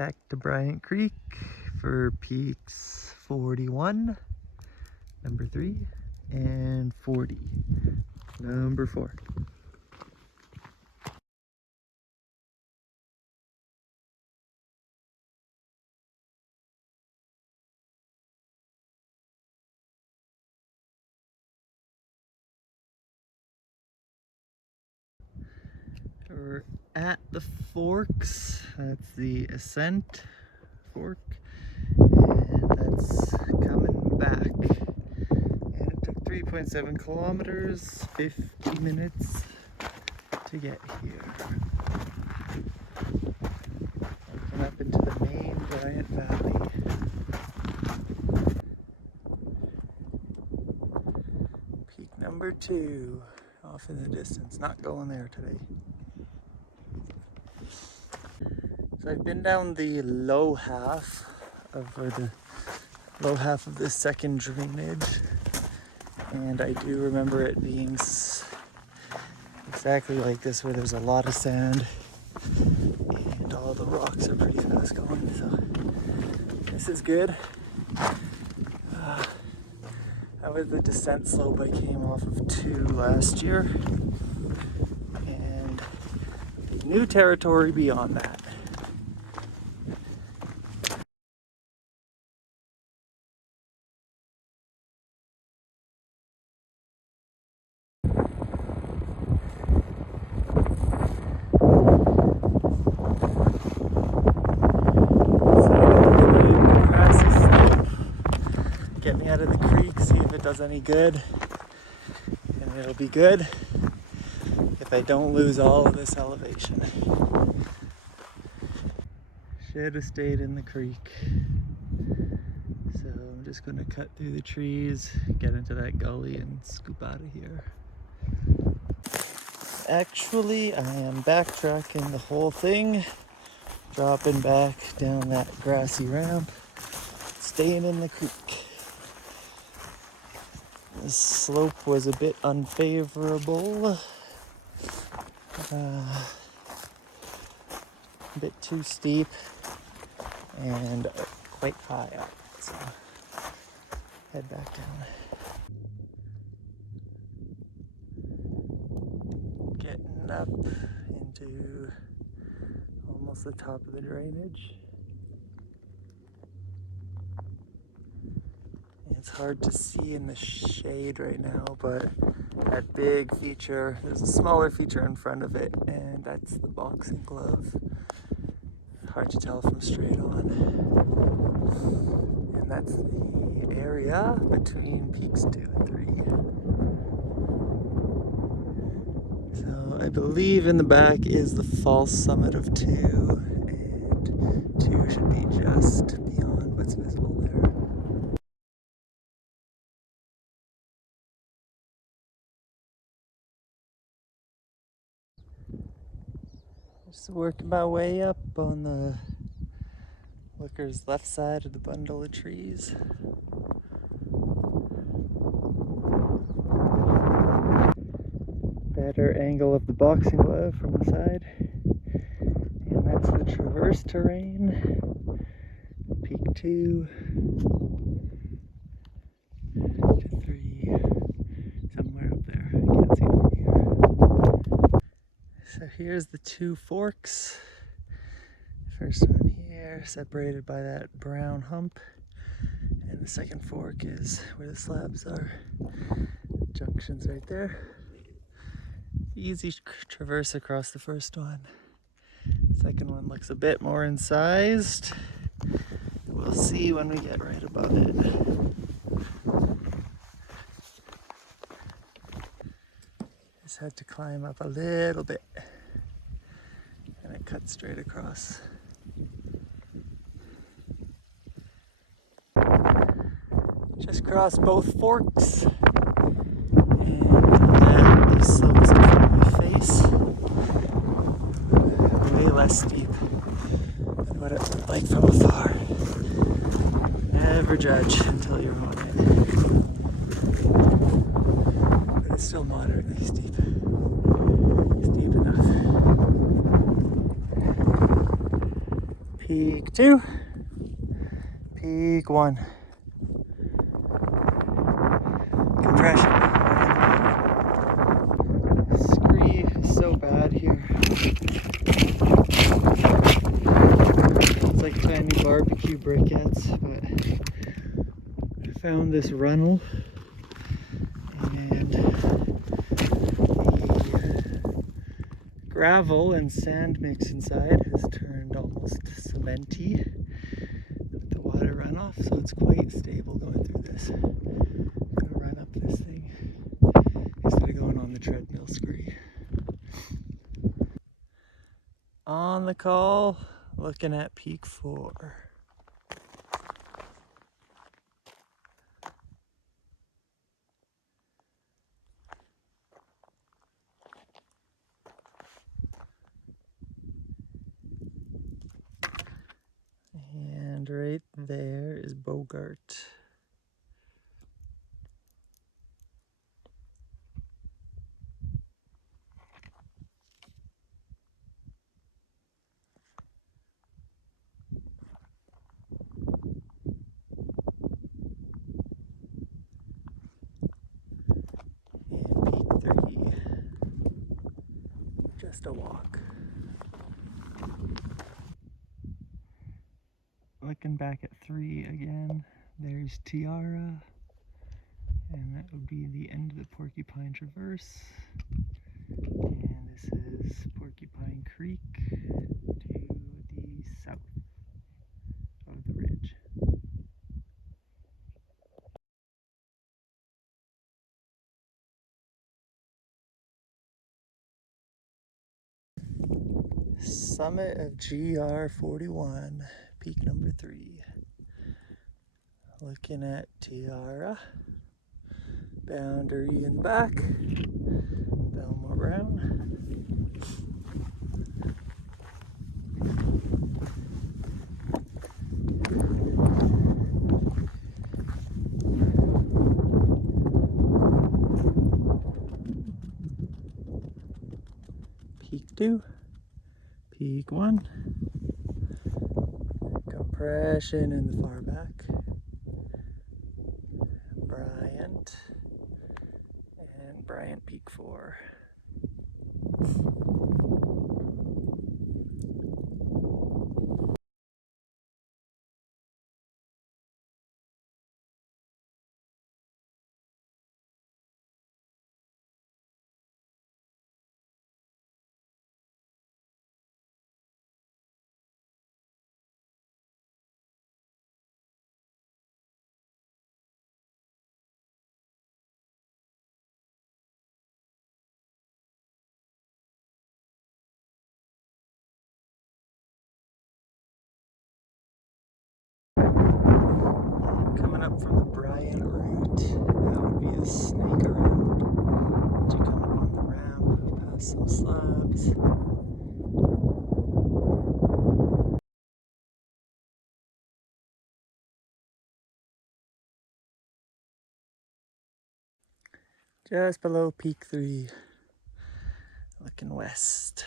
Back to Bryant Creek for peaks 41, number 3, and 40, number 4. We're at the forks. That's the ascent fork, and that's coming back. And it took 3.7 kilometers, 50 minutes to get here. Looking up into the main Bryant Valley. Peak number 2, off in the distance. Not going there today. So I've been down the low half of this second drainage, and I do remember it being exactly like this, where there's a lot of sand and all the rocks are pretty fast going. So this is good. That was the descent slope I came off of 2 last year, and new territory beyond that. Get me out of the creek, see if it does any good, and it'll be good if I don't lose all of this elevation. Should have stayed in the creek. So I'm just going to cut through the trees, get into that gully, and scoop out of here. Actually, I am backtracking the whole thing, dropping back down that grassy ramp, staying in the creek. The slope was a bit unfavorable, a bit too steep, and quite high up, so head back down. Getting up into almost the top of the drainage. It's hard to see in the shade right now, but that big feature, there's a smaller feature in front of it, and that's the boxing glove. Hard to tell from straight on. And that's the area between peaks 2 and 3. So I believe in the back is the false summit of 2, and 2 should be just beyond what's visible there. Just working my way up on the looker's left side of the bundle of trees. Better angle of the boxing glove from the side. And that's the traverse terrain. Peak 2 to 3. Somewhere up there. I can't see it from here. So here's the 2 forks. First one here, separated by that brown hump. And the second fork is where the slabs are. Junction's right there. Easy traverse across the first one. Second one looks a bit more incised. We'll see when we get right above it. Just had to climb up a little bit, and it cuts straight across. Just crossed both forks, and that is slopes in front of my face. Way less steep than what it looked like from afar. Never judge until you're on it. But it's still moderately steep. Steep enough. Peak 2. Peak 1. Compression. Scree is so bad here. It's like tiny barbecue briquettes, but I found this runnel and the gravel and sand mix inside has turned almost cementy with the water runoff, so it's quite stable going through this. I'm gonna run up this thing instead of going on the treadmill scree. On the call, looking at peak 4. And right there is Bogart. And peak 3. Just a walk. Looking back at 3 again, there's Tiara, and that would be the end of the Porcupine Traverse. And this is Porcupine Creek to the south of the ridge. Summit of GR41, peak number 3. Looking at Tiara, Boundary in the back, Belmore Brown. Peak 2, peak 1. Compression in the far back. Bryant, and Bryant peak 4. Coming up from the Bryant route, that would be the snake around. As you come up on the ramp, past some slabs. Just below peak 3, looking west,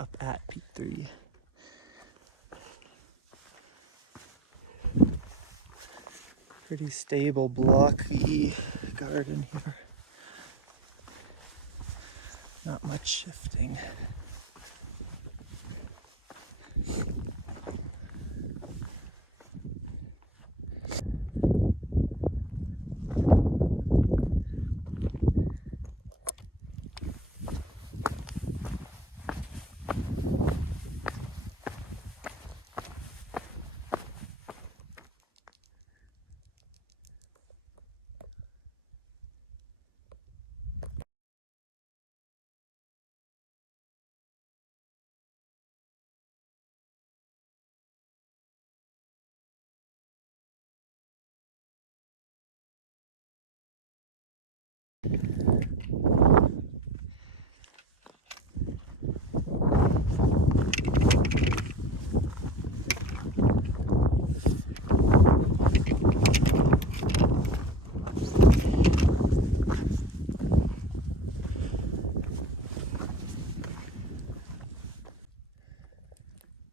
up at peak 3. Pretty stable, blocky garden here. Not much shifting.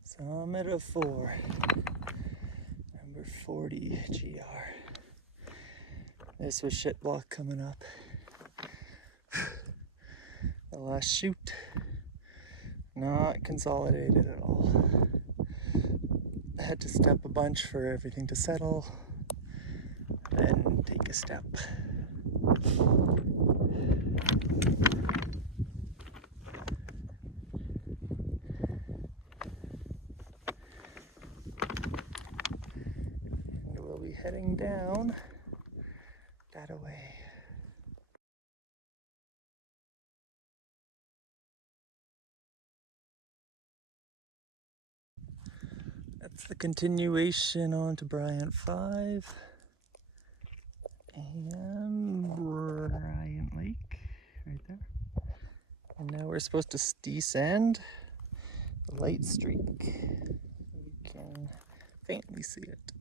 Summit out of 4. Number 40 GR. This was shit block coming up. The last shoot, not consolidated at all. I had to step a bunch for everything to settle, then take a step. And we'll be heading down that way. That's the continuation on to Bryant 5 and Bryant Lake right there. And now we're supposed to descend the light streak. We can faintly see it.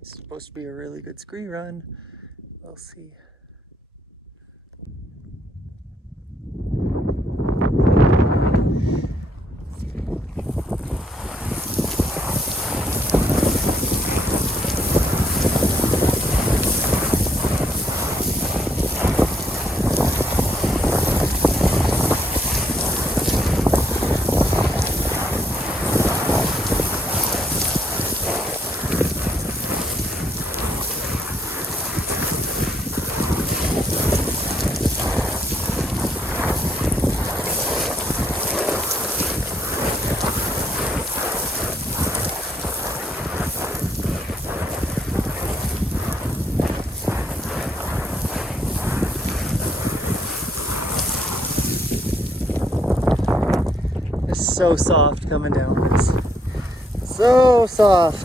It's supposed to be a really good scree run. We'll see. It's so soft coming down this. So soft.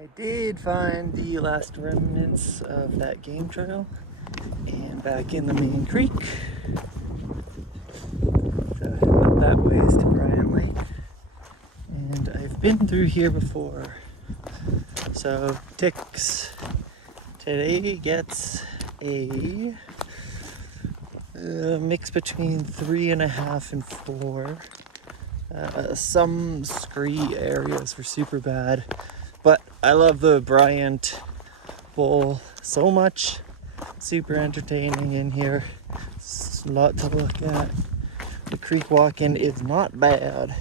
I did find the last remnants of that game trail and back in the main creek. So heading that ways to Bryant Lake. And I've been through here before. So Tix today gets a mix between 3.5 and 4. Some scree areas were super bad, but I love the Bryant bowl so much. Super entertaining in here. It's a lot to look at. The creek walking is not bad.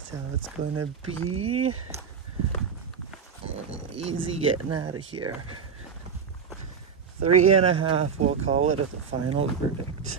So it's gonna be easy getting out of here. 3.5, we'll call it as a final verdict.